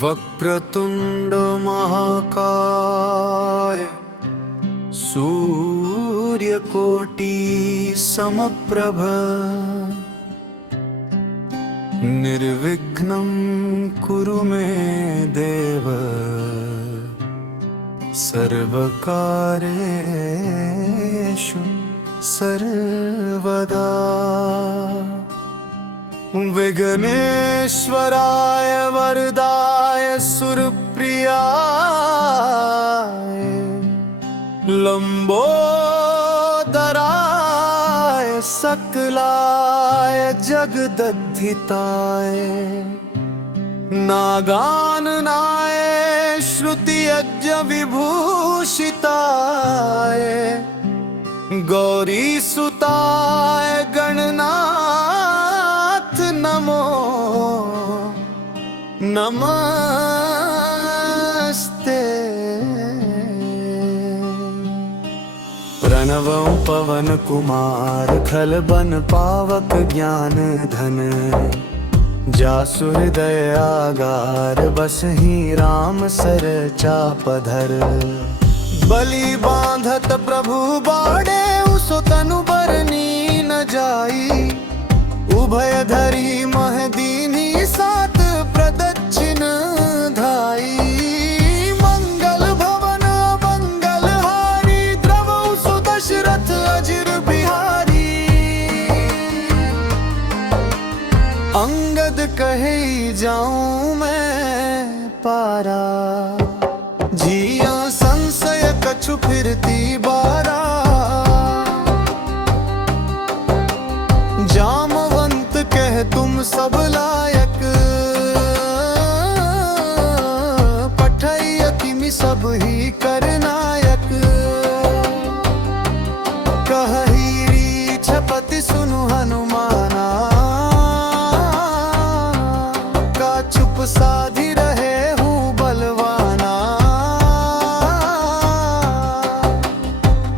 वक्रतुंड महाकाय सूर्यकोटि समप्रभ निर्विघ्नं कुरु मे देव सर्वकार्येषु सर्वदा। विघ्नेश्वराय वरदाय सुरप्रियाय लंबोदराय सकलाय जगदद्धिताय नागाननाय श्रुतियज्ञ विभूषिताय गौरीसुताय गणनाथ नमो नमस्ते। प्रणवं पवन कुमार खलबन पावक ज्ञान धन जासु हृदय आगार बसहि राम सर चापधर। बलि बांधत प्रभु बाड़े उसो तनु बरनी न जाई उभय धरी मह दीनी सात प्रदक्षिण धाई। मंगल भवन मंगल हारी द्रवौ सु दशरथ अजिर बिहारी। अंगद कहे जाऊं मैं पारा जिया संशय कछु फिरती बारा। जामवंत कह तुम सब लायक पठैया किमि सब ही करनायक। कहही रीछपति सुनु हनुमाना का चुप साधी रहे हूँ बलवाना।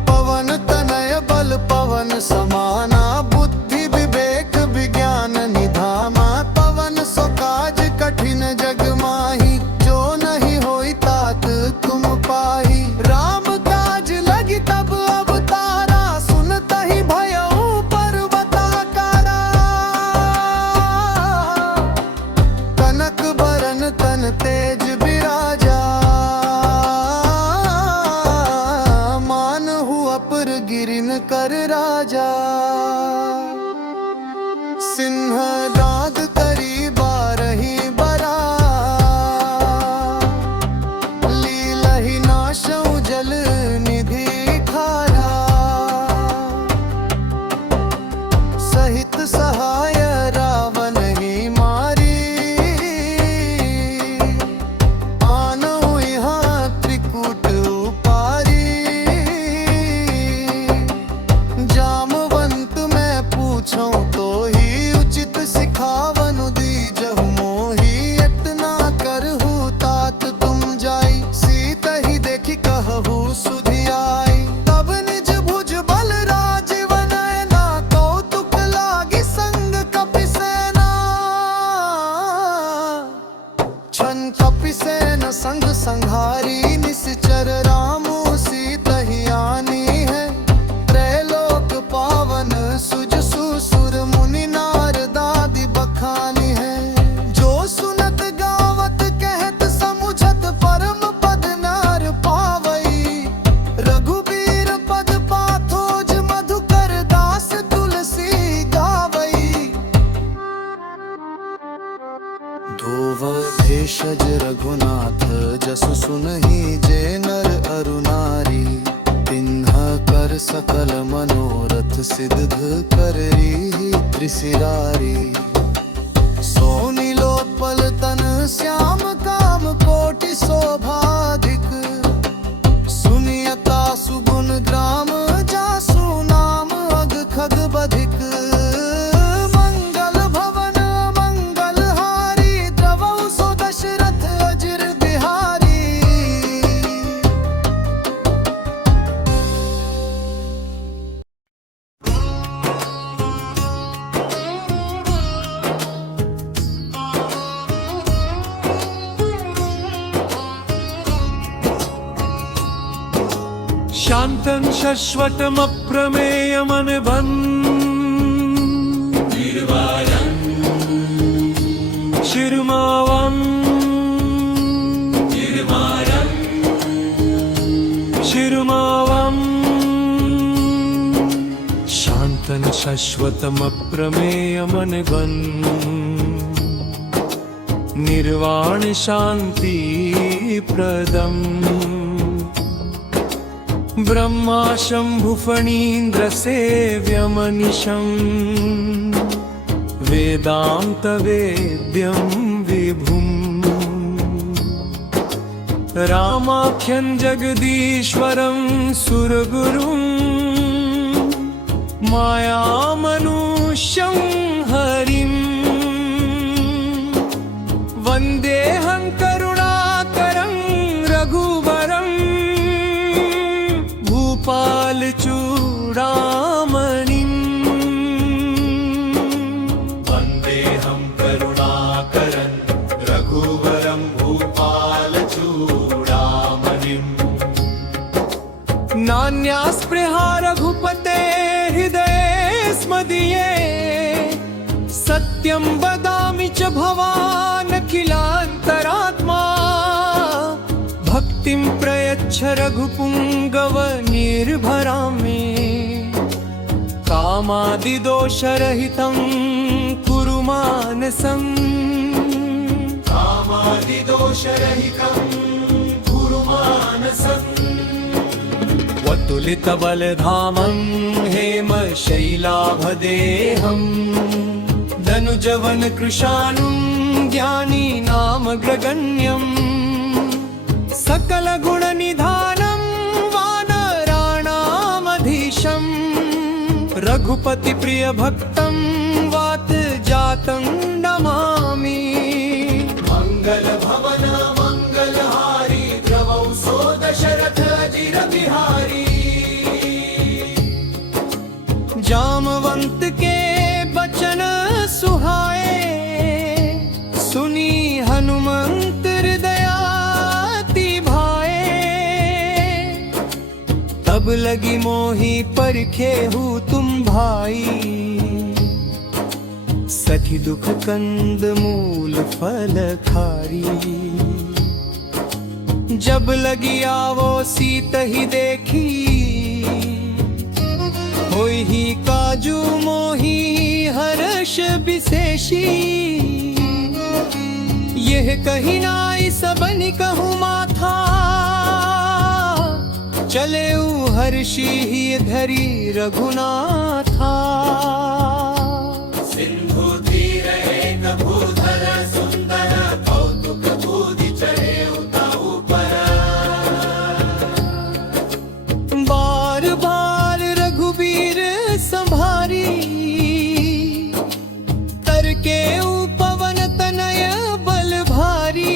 पवन तनय बल पवन समाना बुद्धि विवेक विज्ञान निधामा। पवन सो काज कठिन जग माही जो नहीं होई तात तुम पाही। राम काज लगी तब अवतारा सुनत ही भयउ पर्वताकारा। कनक बरन तन तेज विराजा मानहु अपर गिरिन कर राजा। सिंह दाद करी बारही बरा लीलहि नाशौ जल निधि खारा। सहित सहाय रावण ही मारी आनौ यहाँ त्रिकूट उपारी। जामवंत मैं पूछूं तो ही उचित सिखावनु दीजहु मोही। इतना करहु तात तुम जाई सीता ही देखी कहहु सुधि आई। तब निज भुज बल राजीव नयना कौतुक लागी संग कपि सेना। छन कपि सेन संग संहारी निश्चर रामु सीता ही आनी है। त्रैलोक पावन सुजसु सुर मुनि नारदादि बखानी है। जो सुनत गावत कहत समुझत परम पद नार पावई। रघुबीर पद पाथोज मधुकर दास तुलसी गावई। धोव भेषज रघुनाथ जसु सुनहि जे नर अरु नारी। तिन्ह कर सकल मनोरथ सिद्ध करी त्रिशिरारी। सोनीलोत्पल तन श्याम काम कोटि शोभाधिक। सुनियता सुगुन ग्राम जासु नाम अग खग बधिक। मंगल भवन मंगल हारी द्रवौ सो दशरथ अजिर बिहारी। शान्तं शश्वतमप्रमेयमनबन् शिरुमावं शिरुमावं शान्तं शश्वतमप्रमेयमनबन् निर्वाण शान्ति प्रदम् ब्रह्मा शम्भुफणीन्द्र सेव्यमनिशम् वेदान्त वेद्यं विभुम् रामाख्यं जगदीश्वरं सुरगुरुं मायामनुष्यं हरिम् वन्देऽहं करुणाकरं रघुवरं भूपालचूडामणिम् वन्देऽहं करुणाकरं रघुवरं भूपालचूडामणिम् नान्यास्पृहा रघुपते हृदये स्मदीये सत्यं वदामि च भवान् अखिलान्तरात्मा भक्तिं प्रयच्छ रघुपुङ्गव निर्भरां मे कामादिदोषरहितं कुरु मानसं कामादिदोषरहितं कुरु मानसम् वतुलितबलधामं हेमशैलाभदेहम् धनुजवन कृशानुं ज्ञानीनामग्रगण्यम् सकलगुणनिधानं वानराणामधीशम् रघुपतिप्रियभक्तं वातजातं नमामि मङ्गलभवन मङ्गलहारी द्रवौ सो दशरथ अजिरबिहारी जामवंत के बचन सुहाए सुनी हनुमंत हृदयाति भाए तब लगी मोही परखे हूँ तुम भाई सखी दुख कंद मूल फल खारी जब लगी आवो सीत ही देखी होई ही काजू मोही हर्ष विशेषी यह कही नाई सबनि कहूँ माथा चले हर्षि ही धरी रघुनाथा सिंधु तीर एक भूधर सुंदर कौतुक बूधि चढ़े उताऊ पर बार बार रघुबीर संभारी तरके पवन तनय बल भारी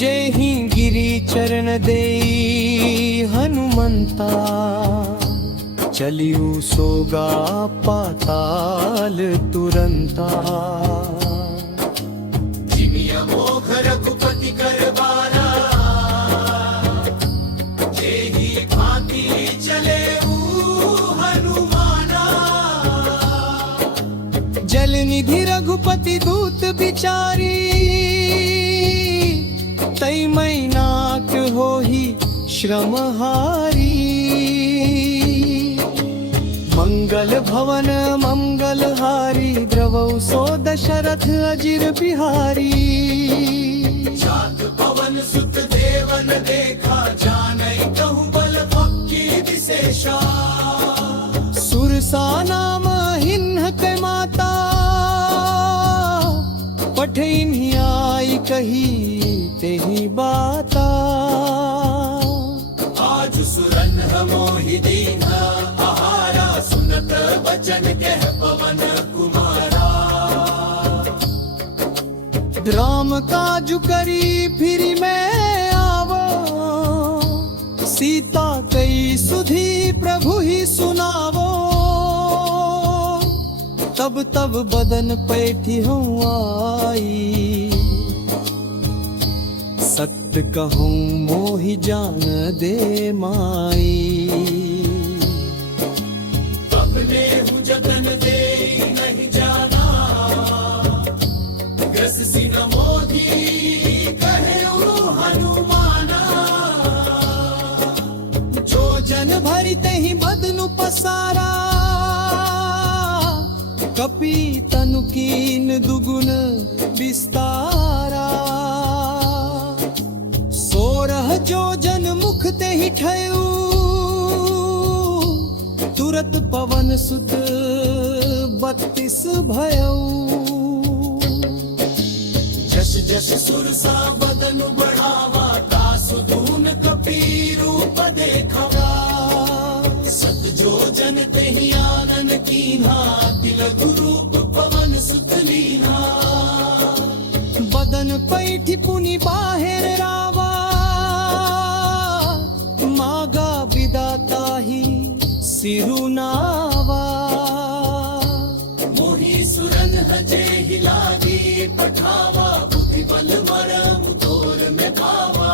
जय ही गिरी चरण देई हनुमंता चलियु सोगा पाताल तुरंता जिमिय मोघ रघुपति करबारा जेहि भांति चले हनुमाना जल निधि रघुपति दूत बिचारी तई मैनाक होही श्रमहारी मंगल भवन मंगलहारी द्रवौ सो दशरथ अजिर बिहारी जात पवन सुत देवन देखा जानई कहूँ बल भक्ति विशेषा सुरसा नाम हिन्ह के माता पठिन आई कही तेहि बाता आज सुरन मोहि दीना आहारा सुनत बचन कह पवन कुमारा राम काजु करी फिरी मैं आवो सीता कई सुधी प्रभु ही सुनावो तब तब बदन पैठी हूँ आई सत्य सत कहूँ मोहि जान दे माई। अपने हूँ जतन दे नहीं जाना, ग्रस सिंह मोदी कहे हनुमाना। जो जन भरिते ही बदनु पसारा, कपि तनु कीन दुगुन विस्तारा। सोरह जो जन मुख ते ही ठयू, तुरत पवन सुत 32 भयऊ। जस जस सुरसा बदन बढ़ावा, तासु धून कपी रूप देखवा। सत जो जन तेहि आनन कीन्हा, तिलक रूप पवन सुत लीन्हा। बदन पैठी पुनि बाहेर रावा, मागा विदाता ही सिरुनावा। मोहि सुरन हजे ही लागी पठावा, बुद्धि बल मरम तोर में पावा।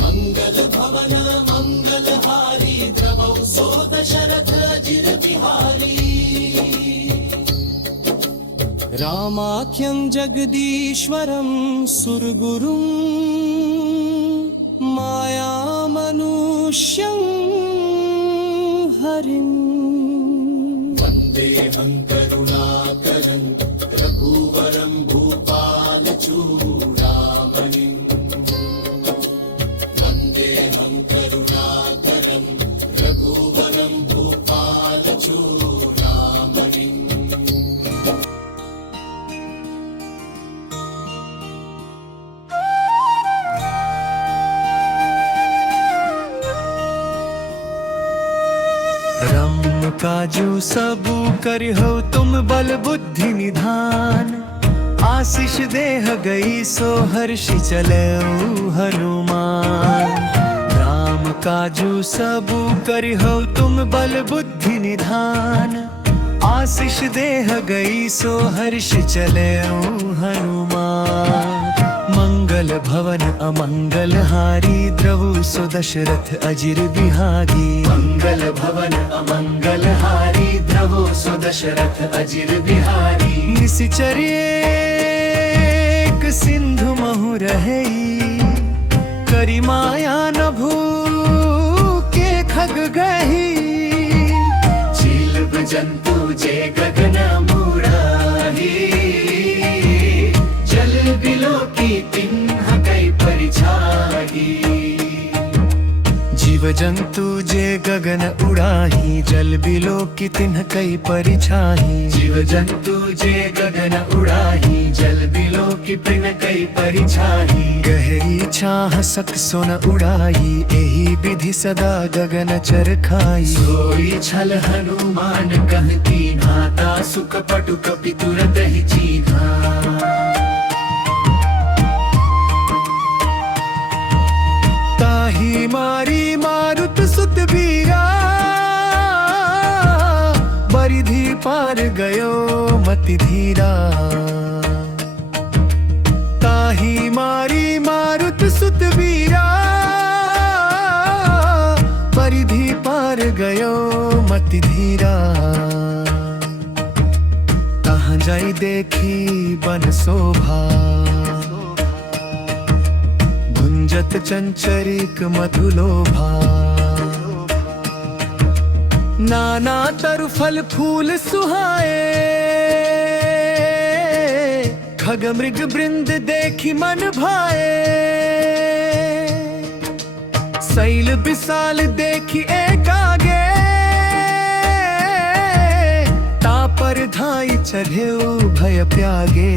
मंगल भवन मंगल हारी, द्रवौ सो दशरथ अजिर बिहारी। रामाख्यं जगदीश्वरं सुरगुरुं, माया मनुष्यं हरिं। वन्देऽहं करुणाकरं रघुवरं भूपाल चूडामणिं। वन्देऽहं करुणाकरं रघुवरं भूपाल चूडामणिं। रम काजू सबू करिहो तुम बल बुद्धि निधान। आशीष देह गई सो हर्षि चलऊ हनुमान। राम काजू सबू करिहो तुम बल बुद्धि निधान। आशीष देह गई सो हर्षि चलऊ हनुमान। मंगल भवन अमंगल हारी, द्रवु सो दशरथ अजिर बिहारी। मंगल भवन अमंगल हारी, द्रवो सो दशरथ अजिर बिहारी। निशिचर एक सिंधु महु रहई, करी माया न भूके खग गही। चील जंतु जे गगन मुराही, जल बिलो की तिन्ह कई परिछाही। जीव जंतु जे गगन उड़ाही, जल बिलो की तिन्ह कई परिछाही। जीव जंतु जे गगन उड़ाही, जल बिलो की तिन्ह कई परिछाही। गहरी छाह सक सोन उड़ाई, एही विधि सदा गगन चर खाई। सोई छल हनुमान कहती नाता, सुख पटु कपि तुरत ही चीन्हा। ताही मारी मारुत सुत बीरा, परिधि पार गयो मति धीरा। ताही मारी मारुत सुत बीरा, परिधि पार गयो मति धीरा। तहाँ जाई देखी बन शोभा, गुंजत चंचरिक मधुलोभा। नाना तरु फल फूल सुहाए, खग मृग बृंद देखी मन भाए। शैल विशाल देखी एक आगे, तापर धाई चढ़े भय प्यागे।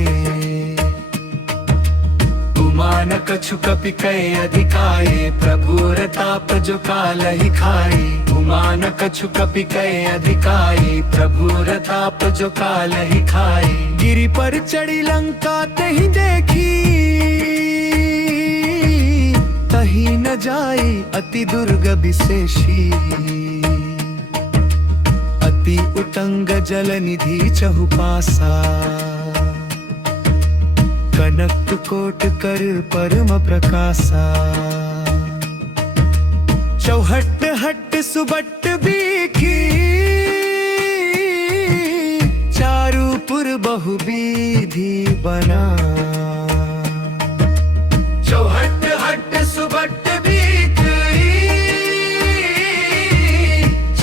मान कछु कपि कय अधिकाये, प्रभुर ताप जो काल ही खाए। उमान कछु कपि कय अधिकाये, प्रभुर ताप जो काल ही खाए। गिरि पर चढ़ी लंका तही देखी, तही न जाई अति दुर्ग विशेषी। अति उतंग जल निधि चहुपासा, कनक कोट कर परम प्रकाशा चौहट हट सुबट बीखी चारूपुर बहुविधि बना चौहट हट सुबट बीखी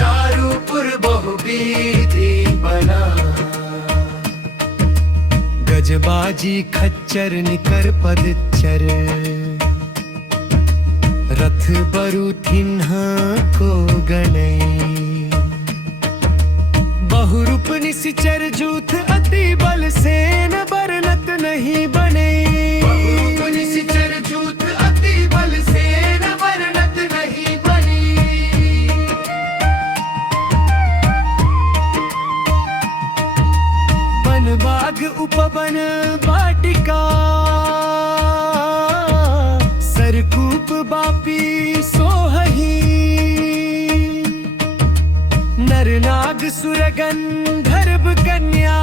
चारूपुर बहुविधि बना गजबाजी खच्चर निकर पदचर रथ बरु थिन्ह को गणई बहुरूप निसिचर जूथ अति बल सेन बरनत नहीं बने बहुरूप निसिचर जूथ अति बल सेन बरनत नहीं बनी वन बाग उपवन वाटिका सरकूप बापी सोहही नरनाग सुरगंधर्व कन्या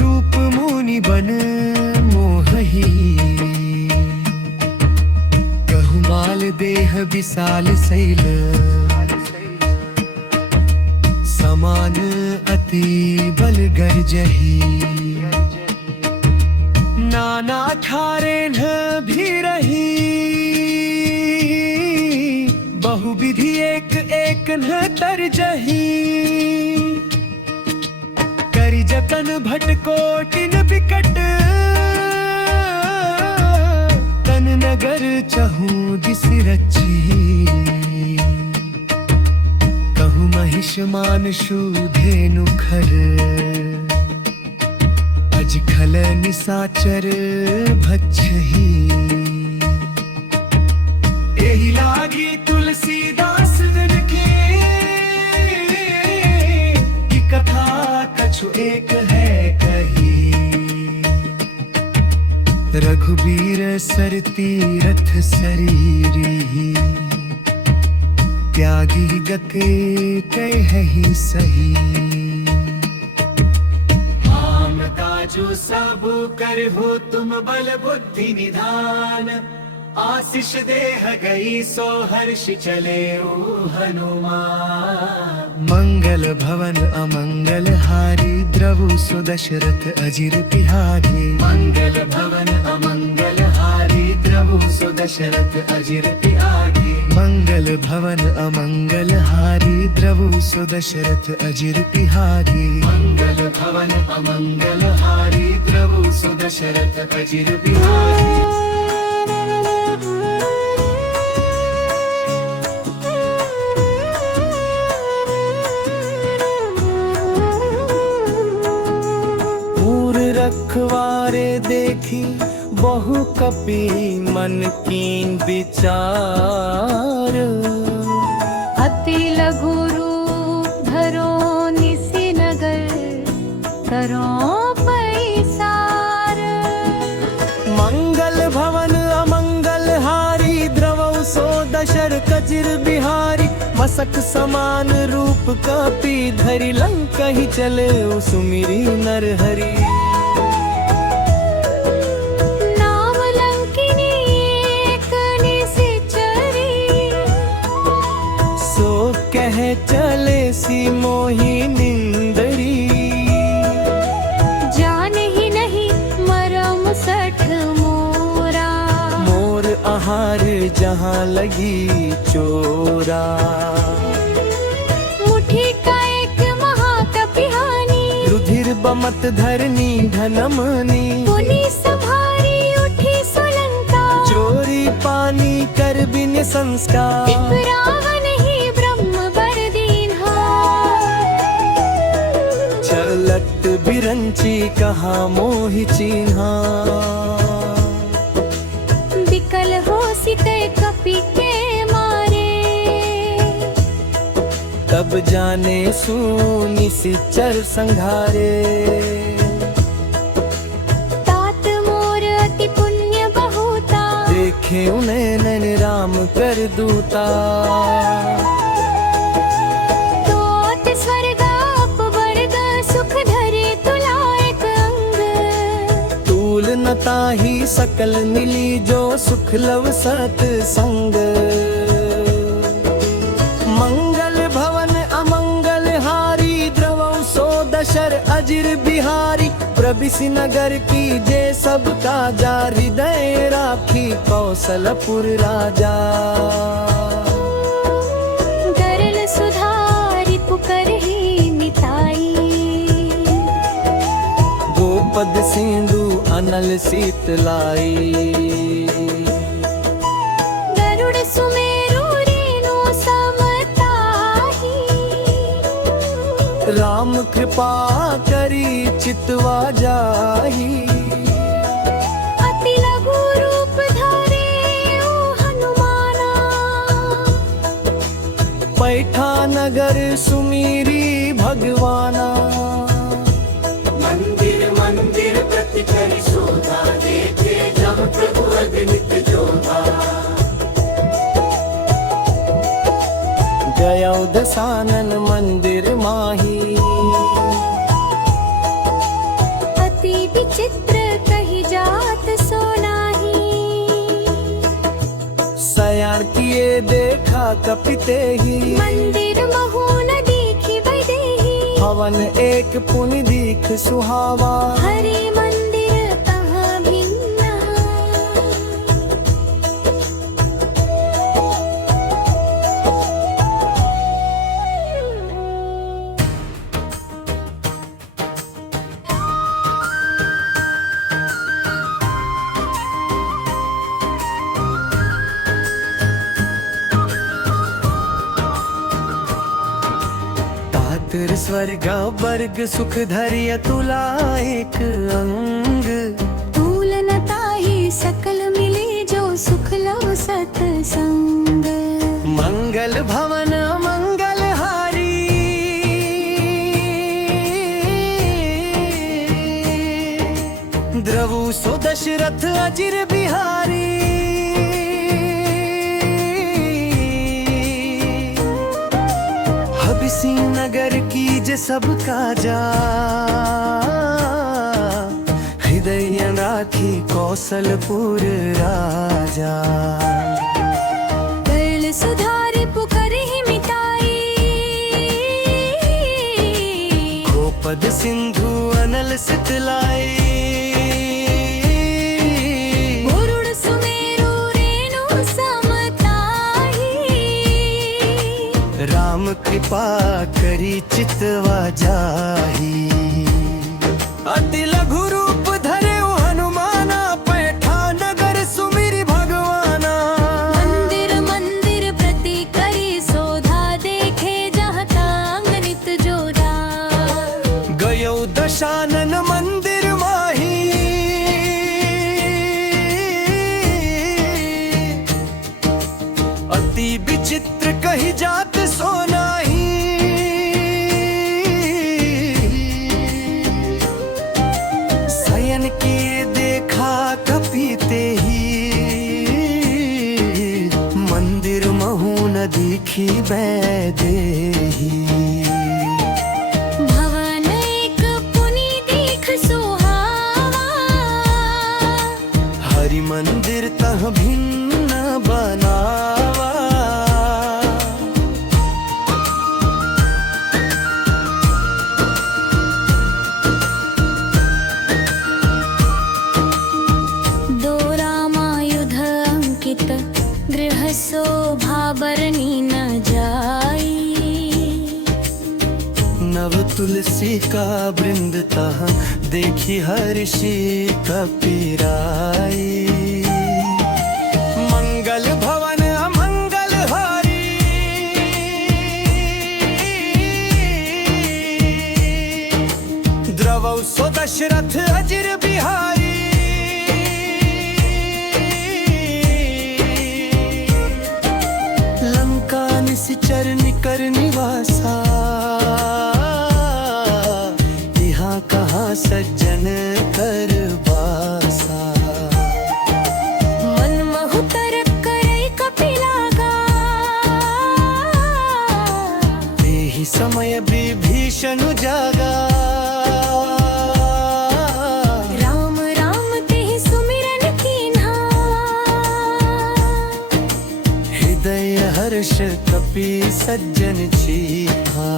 रूप मुनि बन मोहही कहमाल देह विशाल शैल समान अति बल गर्जही नाना खारे न भी रही बहुविधि एक एक न तरजही करि जतन भटकोटिन बिकट तन नगर चहु दिस रची कहु महिष मान धेनु खर अजखल निसाचर भच्छही एहि लागी तुलसीदास दिन के कि कथा कछु एक है कही रघुबीर सर तीरथ शरीरी त्यागी गते कहि सही जो सब कर हो तुम बल बुद्धि निधान आशीष देह गई सो हर्ष चले ओ हनुमान मंगल भवन अमंगल हारी द्रवु सुदशरथ अजिर बिहारी मंगल भवन अमंगल हारी द्रवु सुदशरथ अजिर बिहारी मंगल भवन अमंगल हारी द्रवु सुदशरथ अजिर बिहारी मंगल भवन अमंगल हारी द्रवु सुदशरथ अजिर बिहारी रखवारे देखी बहु कपि मन कीन विचार अति लघु रूप धरो निसि नगर करो पैसार मंगल भवन अमंगल हारी द्रवौ सो दशर कजिर बिहारी मसक समान रूप कपि धरि लंक ही चले सुमिरी नर हरि कहे चले सी मोही निंदड़ी जान ही नहीं मरम सठ मोरा मोर आहार जहाँ लगी चोरा मुट्ठी का एक महाकपिहानी रुधिर बमत धरनी धनमनी पुनि संभारी उठी सोलंका चोरी पानी कर बिन संस्कार रावण चलत बिरंची कहा मोहि चिन्हा विकल हो सिते कपि के मारे तब जाने सुनि सिचर संघारे तात मोर अति पुण्य बहुता देखे उन्हें नैन राम कर दूता ताही सकल मिली जो सुख लव सत्संग मंगल भवन अमंगल हारी द्रवौ सो दशर अजिर बिहारी प्रबिसी नगर की जे सब काजा हृदय राखी कौशलपुर राजा गरल सुधारी पुकरहि मिताई गोपद सिंधु अनल शीतलाई गरुड़ सुमेरु रेणु समताही राम कृपा करी चितवा जाही अति लघु रूप धरे ओ हनुमाना पैठा नगर सुमीरी भगवाना मंदिर मंदिर प्रति करि शोधा देखे जम प्रभु अगणित जोधा गया दसानन मंदिर माही अति विचित्र कही जात सोनाही सयान किए देखा कपिते ही मंदिर महु न देखी वैदेही हवन एक पुनि दीख सुहावा हरे मंदिर तहाँ भिन्न पात्र स्वर्ग वर्ग सुख धैर्य तुला एक अंग तूल न ताहि सकल मिले जो सुख लव सत्संग मंगल भवन मंगल हारी द्रवु सो दशरथ अजिर बिहारी हबिसी नगर की जे सब काजा हृदय राखी कौशलपुर राजा गरल सुधारी पुकरहि मिताई गोपद सिंधु अनल शीतलाई गरुड़ सुमेरु रेणु समताही राम कृपा करी चितवा जाही अति लघु रूप धरे ओ हनुमाना पैठा नगर सुमिरी भगवाना मंदिर मंदिर प्रति करी शोधा देखे जहाँ तांग नित जोधा गयो दशानन मंदिर माही अति विचित्र कही जात सोनाही सयन किए देखा कपीते ही मंदिर महु न दिखी बैदेही भवन एक पुनि दीख सुहावा हरि मंदिर तह भिन्न बनावा दो रामायुध अंकित गृह शोभा बरनी न जाई नव तुलसी का वृंद तह देखी हर्षि कपीराई मंगल भवन अमंगल हारी द्रवौ सो दशरथ अजिर बिहारी लंका निश्चर निकर निवासा यहाँ कहाँ सज्जन कर बासा मन महु तरक करई कपिलागा ही समय विभीषण जागा राम राम तेहि सो कपि सज्जन छीहा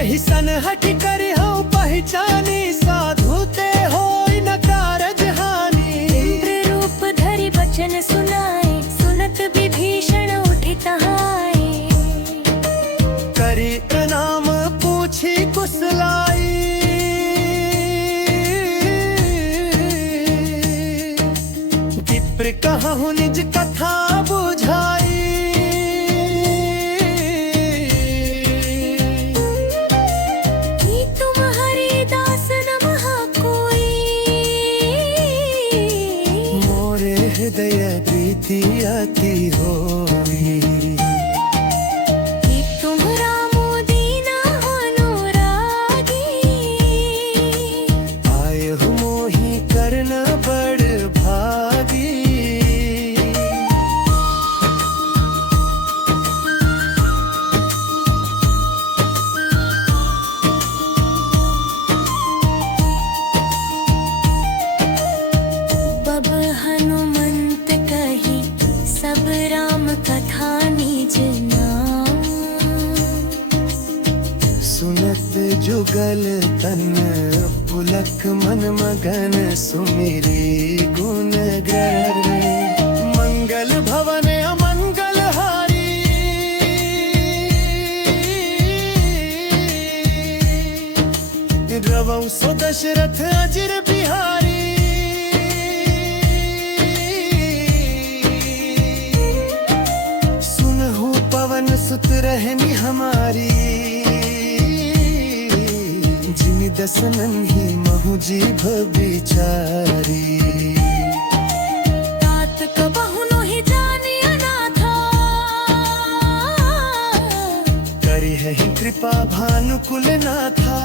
एहि सन हटि कर हो पहचानी साधु ते होई न कारज हानि इंद्र रूप धरि बचन सुनाए सुनत विभीषण उठि तहाए करी प्रणाम पूछी कुशलाई विप्र कहूँ निज कथा बुझाई कि तुम हरि दास नमः कोई मोरे हृदय प्रीति अति होई कि तुम रामो दीन अनुरागी आयहु मोहि करन बड़ भागी बब हनुमंत कही सब राम कथा निज नाम सुनत जुगल तन पुलक मन मगन सुमिरी गुण ग्रह मंगल भवन अमंगल हारी रवौ सो दशरथ अजिर बिहारी सुनहु पवन सुत रहनी हमारी जिन दसनन ही महु जीभ बिचारी तात कबहु नोहि जानि अनाथा करी है कृपा भानुकुल नाथा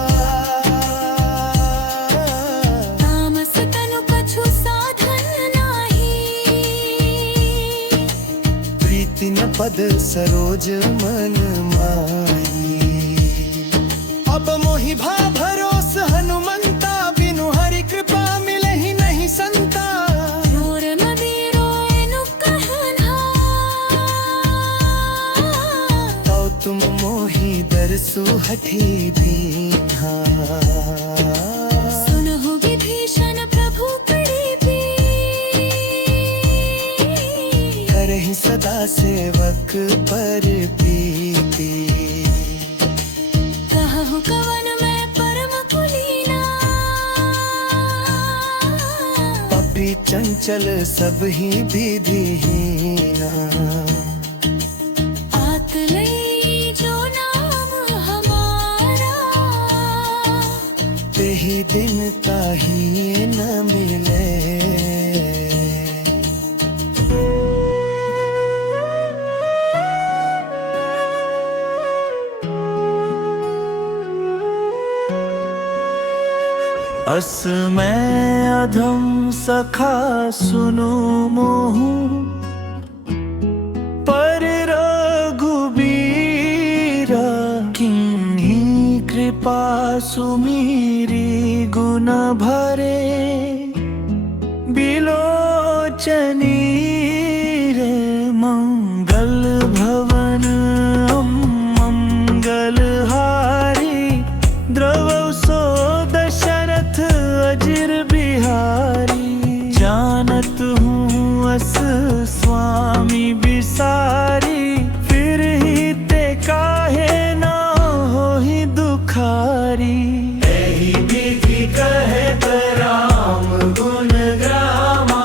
तामस तनु कछु साधन नाही प्रीति न पद सरोज मन माही अब मोहि भा भरोस हनुमंता बिनु हरि कृपा मिले ही नहीं संता मोर मदि रोएनु कहना तो तुम मोहि दरसु हठी दीन्हा सुनहु विभीषण प्रभु पड़ी करहि सदा सेवक पर प्रीति कहु कवन मैं परम कुलीना पपी चंचल सब ही विधिहीना आत लई जो नाम हमारा तेहि दिन ताही न मिले अस मैं अधम सखा सुनु मोहु पर रघुबीरा किन्हीं कृपा सुमीरी गुण भरे बिलोचनी रे मंगल भवन मंगल हारी द्रव सो दशरथ अजिर बिहारी जानत हूँ अस स्वामी बिसारी फिर ही ते काहे ना हो ही दुखारी एहि विधि कहत राम गुण ग्रामा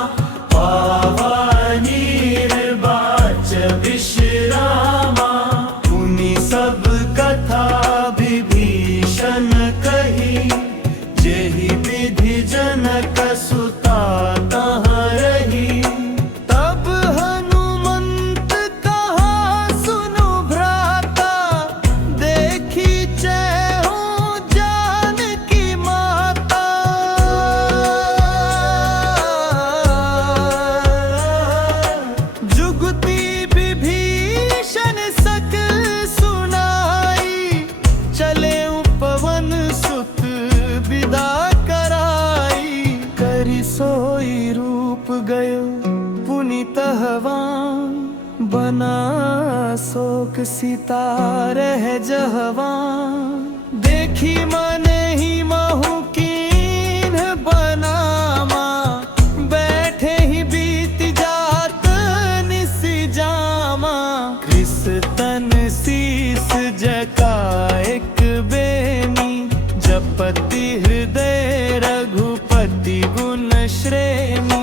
पावा निर्वाच विश्रामा पुनि सब कथा विभीषण कही जेहि विधि जनक सुता तहाँ रही तब हनुमंत कहा सुनु भ्राता देखी चहु जानकी माता जुगति विभीषण सकल सुनाई चले पवन सुत विदा कराई करि सोई रू सुख सीता रह जहवा देखी मने ही महू कीन बनामा बैठे ही बीत जात निस जामा कृष्ण शीस जका एक बेनी जपति हृदय रघुपति गुण श्रेणी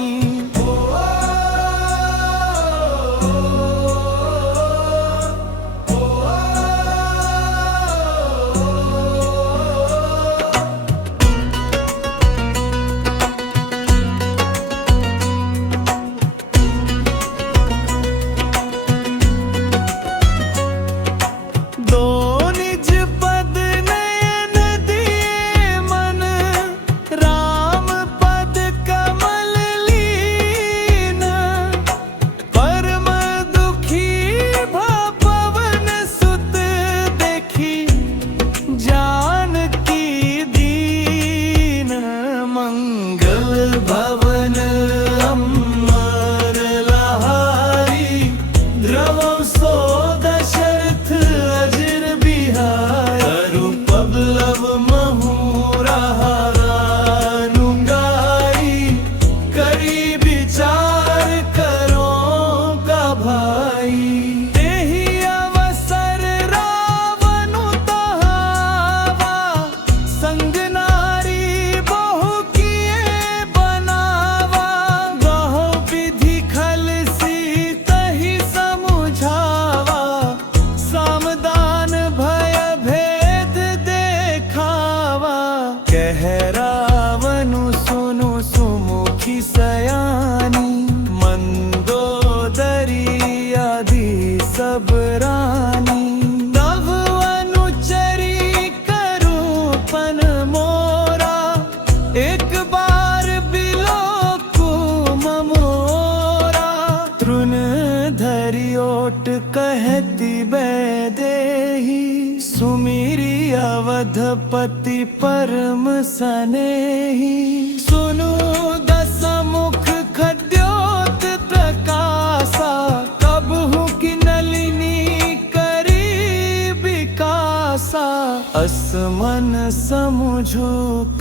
कहती बैदेही सुमिरी अवधपति परम सनेही सुनु दसमुख खद्योत प्रकाशा कबहु की नलिनी करी विकासा असमन समुझो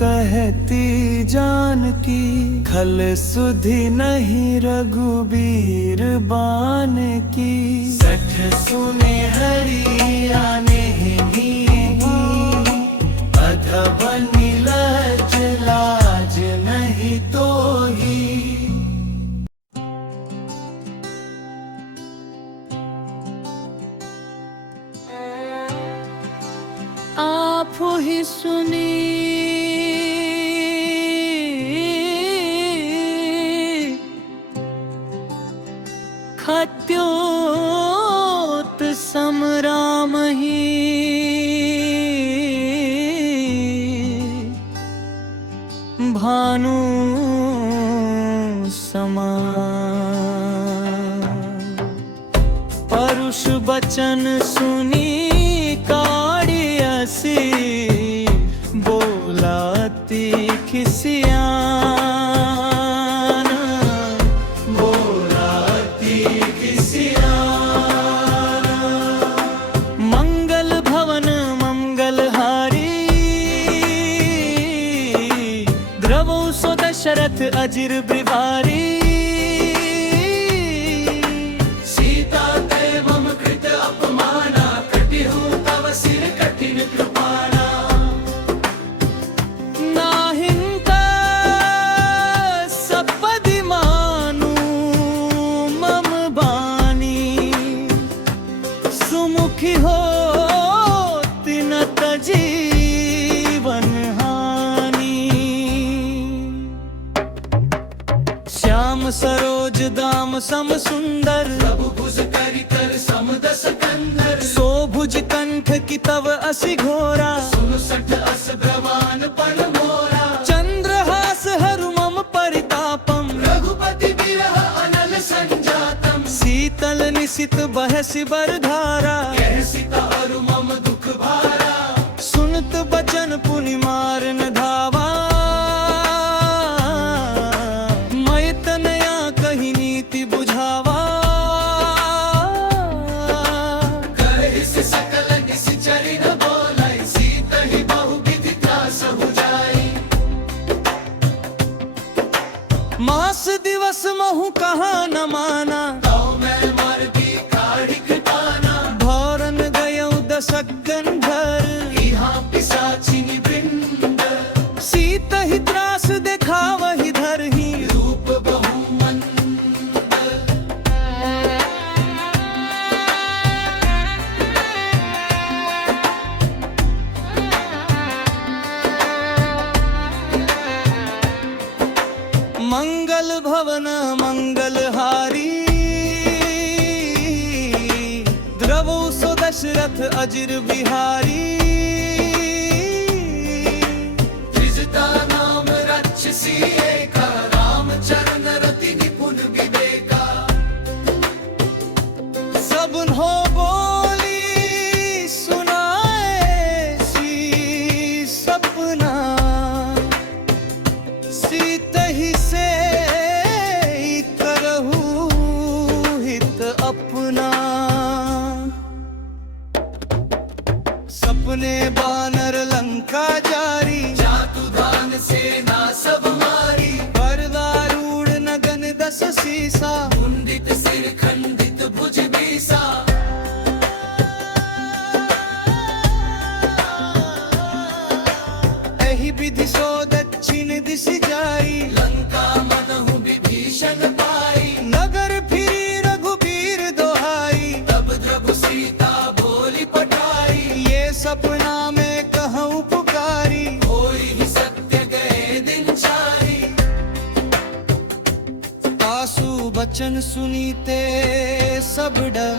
कहती जानकी खल सुधि नहीं रघुबीर बान की सठ सुने हरिया ने अधबनी लज लाज नहीं तो ही आप ही सुनी खत्योत समराम ही भानु समान परुष बचन सुनी काड़ियसी बोलाती खिसियान बोलाती खिसियान मंगल भवन मंगलहारी द्रवो सो दशरथ अजिर बिहारी सीता ते मम कृत अपमाना कटिहु तव सिर कठिन कृपाणा नाहिंका सपदि मानु मम बानी सुमुखी हो तिनत जीवन हानि श्याम सरोज दाम सम सुंदर प्रभु भुज करि कर समदस कंधर सोभुज कंठ की तव असि घोरा सुनु सठ अस भ्रवान पण मोरा चंद्रहास हरु मम परितापम रघुपति बिरह अनल संजातम शीतल निशित बहसि बरधारा कह सीता अरु मम दुख भारा सुनत बचन पुनि मारन धावा मैं तनया कही नीति बुझावा करे दिवस महु कहाँ न माना, गाँव में मार की खाड़ी घटाना, भौरन गयो दशकन भर, यहाँ पिशाचिनी वृंद, सीत ही त्रास देखा वही धरही, रूप बहुमंद, मंगल भवन मंगलहारी, द्रवो सो दशरथ अजिर बिहारी, त्रिजटा नाम राक्षसी एका, रामचरण रति निपुण विवेका, सबन हो बोली सुनाए सी सपना, सीत ही से करहु हित अपना, सपने बानर लंका जारी, जातुदान सेना सब मारी, परदारूढ़ नगन दस सीसा, मुंडित सिर खंडित भुज बीसा, एहि विधि सो दक्षिण दिश जाई, लंका मनहु विभीषण पाई, नगर फिरी रघुबीर दोहाई, तब द्रभु सीता बोली पठाई, ये सपना में कहूँ पुकारी, होई ही सत्य गए दिन चारी, आसु बचन सुनीते सब डर,